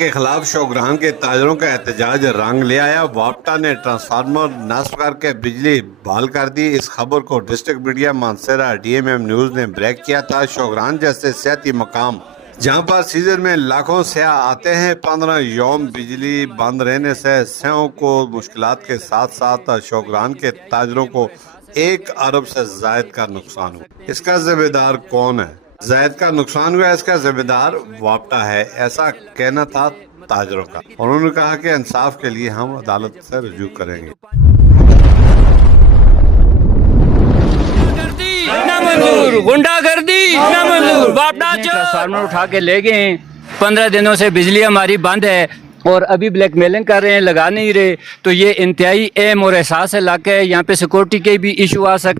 के खिलाफ शोग्रान के ताजरों का एहतजाज रंग ले आया। वापटा ने ट्रांसफार्मर नस्ब करके बिजली बहाल कर दी। इस खबर को डिस्ट्रिक्ट मीडिया मानसरा DMM न्यूज ने ब्रेक किया था। शोग्रान जैसे सियाती मकाम जहां पर सीजन में लाखों सयाह आते हैं, 15 यौम बिजली बंद रहने से सयाहों को मुश्किलात के साथ साथ शोग्रान के ताजरों को 1 अरब से जायद का नुकसान हुआ। इसका जिम्मेदार कौन है? जायद का नुकसान हुआ, इसका जिम्मेदार वापटा है, ऐसा कहना था ताजरों का। उन्होंने कहा कि इंसाफ के लिए हम अदालत से रुजू करेंगे। गुंडागर्दी ना मंजूर। वापटा ट्रांसफार्मर उठा के ले गए हैं। 15 दिनों से बिजली हमारी बंद है और अभी ब्लैकमेलिंग कर रहे हैं, लगा नहीं रहे। तो ये इंतहाई अहम और एहसास इलाका है, यहाँ पे सिक्योरिटी के भी इशू आ सकते।